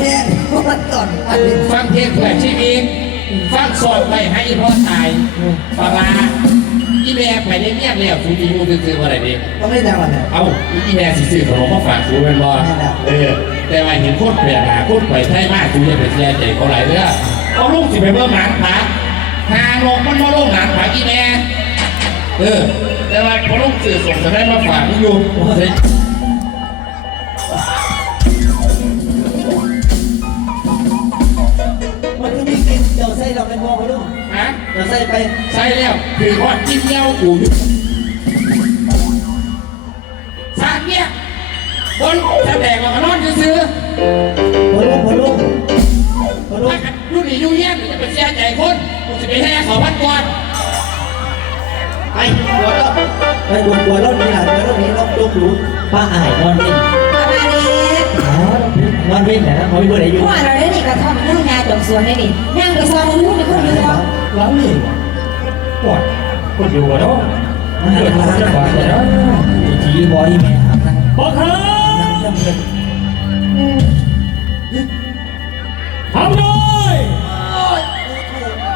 แห้งมันก่อนอันนี้ฟังเพลงเพื่อชีวิตฟังสอนไปให้พ่อตายปลาร้าอีแม่ไปได้เมียแล้วคุณมีมูซื้อๆอะไรดีต้องได้ดังวันเนี่ย เอ้าอีแม่สิซื้อขนมมาฝากคุณเป็นบ่เออ แต่ว่าเห็นโคตรแปลกหาโคตรไปไทยมากคุณจะไปเสียใจเขาหลายเด้อเอาลูกสิไปเบิ่งหนังผาหาลงมันมาลงหนังผาอีแม่ เออ แต่ว่าพอลูกสื่อส่งจะได้มาฝากอยู่ เดี๋ยวใส่ไปใช่แล้วถือว่าจิ้มเย้ากูอยู่สามเนี่ยคนแสดงว่ากนอนซื้อพอลูกพอลูกพอๆลูว่ากกันอยู่นี่อยู่เยี่ยมจะไปเสียใจคนกูจะไปแห่เขาพันก่อนไปหัวเราไปหัวหัวเราดีหลังหัวเราดีเราลูกรู้ป้าอายนอนเล่นประมาณนี้อ๋อนอน เล่นแต่นะเขาไม่รู้อะไรอยู่หัวเราได้นี่กระท่อมนั่งยาจงสวนได้นี่นั่งไปซอยมันรู้ในคนเดียวร้องนี่ปวดปวดอยู่เนาะมันหาทางจะบอดเลยเนาะจีบอยแม่ครับนั่งบอกเธอนั่งเรื่องเงินทำเลย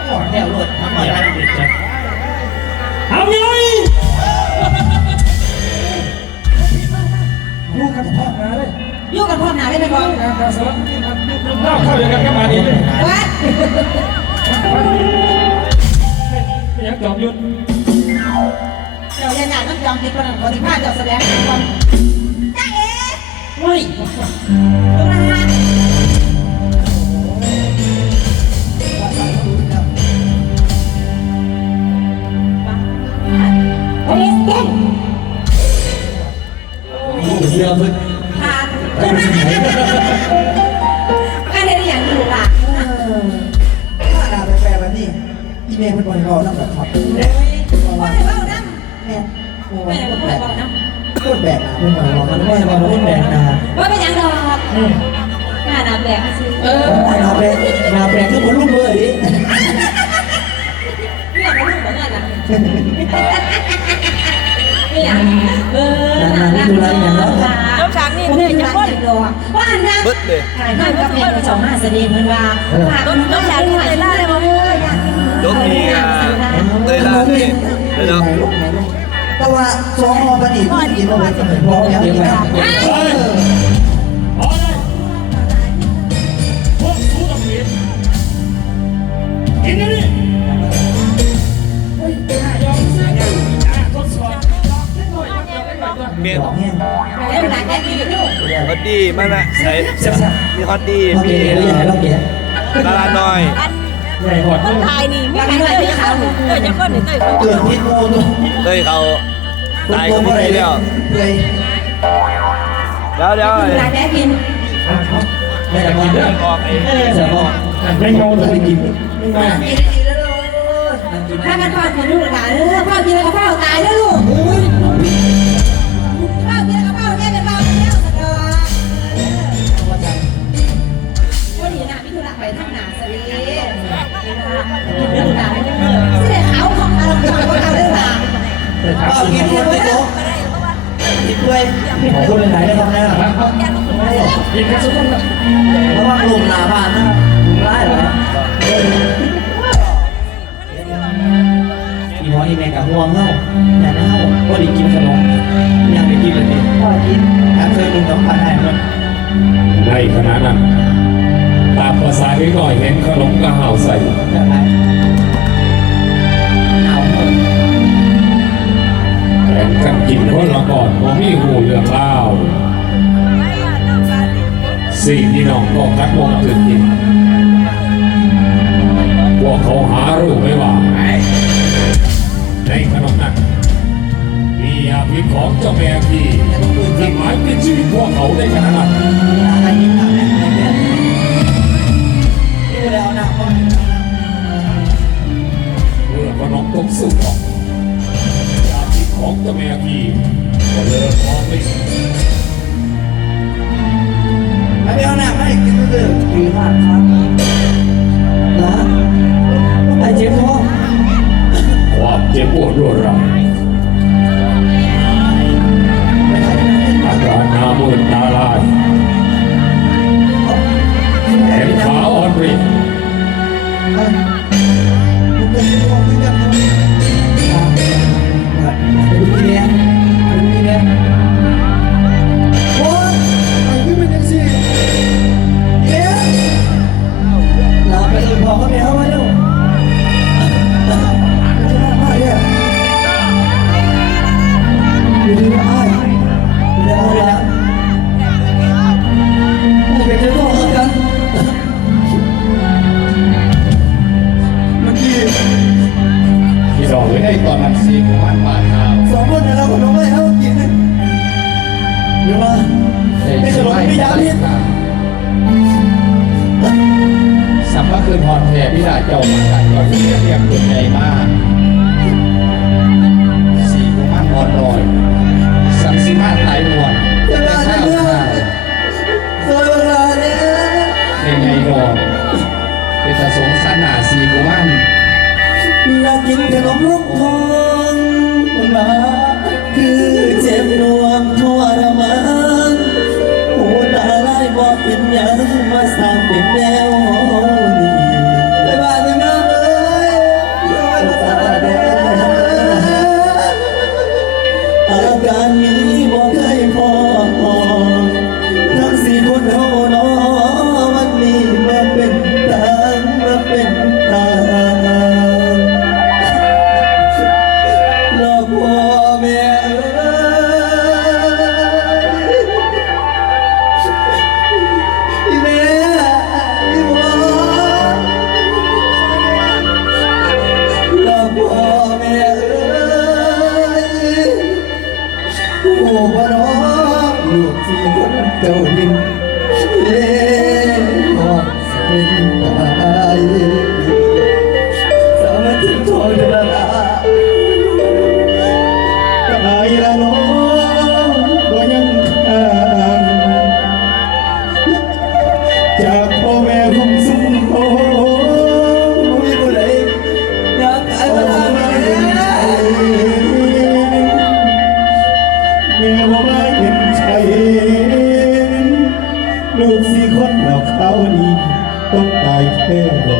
หมดแล้วรถทำหมดแล้วทำเลยลูกกันพ่อมาเลย อยู่กันพ่อหนาได้ไหมบอลน้าเข้าอย่างกันกันมาดีเลยวัดยังจอมยุทธเดี๋ยวยันหยาดต้องจองติดคนนั้นคนที่พลาดจะแสดงก่อนจ้าเอ๋เฮ้ยดูนะฮะโอ้ยเต้นเสื้อมึงผ่าน การเรียนอย่างอยู่ล่ะถ้าด่าแปลแบบนี้อีเมลเป็นคนรอแล้วแบบครับว่าให้เบ้าน้ำแม่โอ้ไม่ยได้บอกแบให้บเบ้าน้พูดแบบนะเป็นคนรอมันไม่ใช่ว่าพูดแบบนะำว่าเป็นอย่างดอกหน้าหนาแปลกสิเออนาแปลนาแปลคือคนรุ่มเบอร์ดิเรื่องมันเรื่องของเงินอะไม่อยากเออน้ำฉากนี่เนี่ย จะพ่นว่าอันนั้นปึ๊ดเลยถ่ายนั่นก็เป็นสองห้าแสดงมันว่าฝากน้องชายด้วยล่าได้มาเอ้ยยกนี้อะเลยล่านี่เลยเนาะแต่ว่าสองมอปฏิบัติกินมาไว้ก็เหมือนพร้อมแล้วกินแบบพอเลยพวกสู้กับผีกินนี่ มียนบอกแห้งเรื่องหลังแค่ดีลูกฮอตดี้ไม่ไม่ใส่มีฮอตดี้โอเคมีเรียนเราเก็บดาราน้อยใหญ่หอดคนไทยนี่มีใครเตยเขาเตยจะก้นหรือเตยเขาเกิดพิษโมตัวเต้ยเขาตายก็ไม่ได้แล้วเลยเดี๋ยวเดี๋ยวหลังแค่กินไม่ได้กินเรื่เรื่อองงออกไอ้เสือบอกยังเงาเลยไม่กินถ้ากันพ่อกินลูกหลานเออพ่อกินแล้วก็พ่อตายแล้วลูก เอากินคนไม่โตกินด้วยขอบคุณหลายๆนะครับนะกินกันสุดเลยระวังลมหนาบ้านนะลุงไล่เหรออีหมออีแม่กับห่วงเฮาอย่านะเฮาก็ด้กินขนมยังได้กินเลยนี่พ่อกินแอบเคยลุงน้ำพันให้มันในขณะนั้นตาภาษาที่หน่อยเห็นขนมกระเห่าใส่ คนละก่มีหูเรื่องเล่าสิ่งที่น้องก็คัดวงตื่นกินพวกเขาหารู้ไม่ว่าในขนมนั้นมียาพิของเจ้าแม่ที่ที่หมายเป็นชีวิตพวกเขาในขณะนั้นอะไรกินอะไรเนี่ยนี่แล้วนเมื่อขนมตกสุกออกยาพิษของเจ้าแม่ที่ ก็ องเลยได้ตอนนั้นสีของมันป่าเท้าสองคนเดี๋ยวราขนมไปให้เขากินนะเดี๋ยวมาไม่ขนงไม่ยาพิษสัมภาคืนหอนแผ่พิดาเจ้ามาจากเจ้าเรียกเรียกคนใหญ่มากสีของมันอ่อนลอยสังสีมาตายหัวจะมาจะเมื่เคยเวลาเนี่ยเป็นไงดอกเป็นผสมสันหนาสีขอม้าน และกินขนมลูกพองมาคือเจ็บนว ที่วันเจ้าดินเล่หอบเป็นตา 嗯。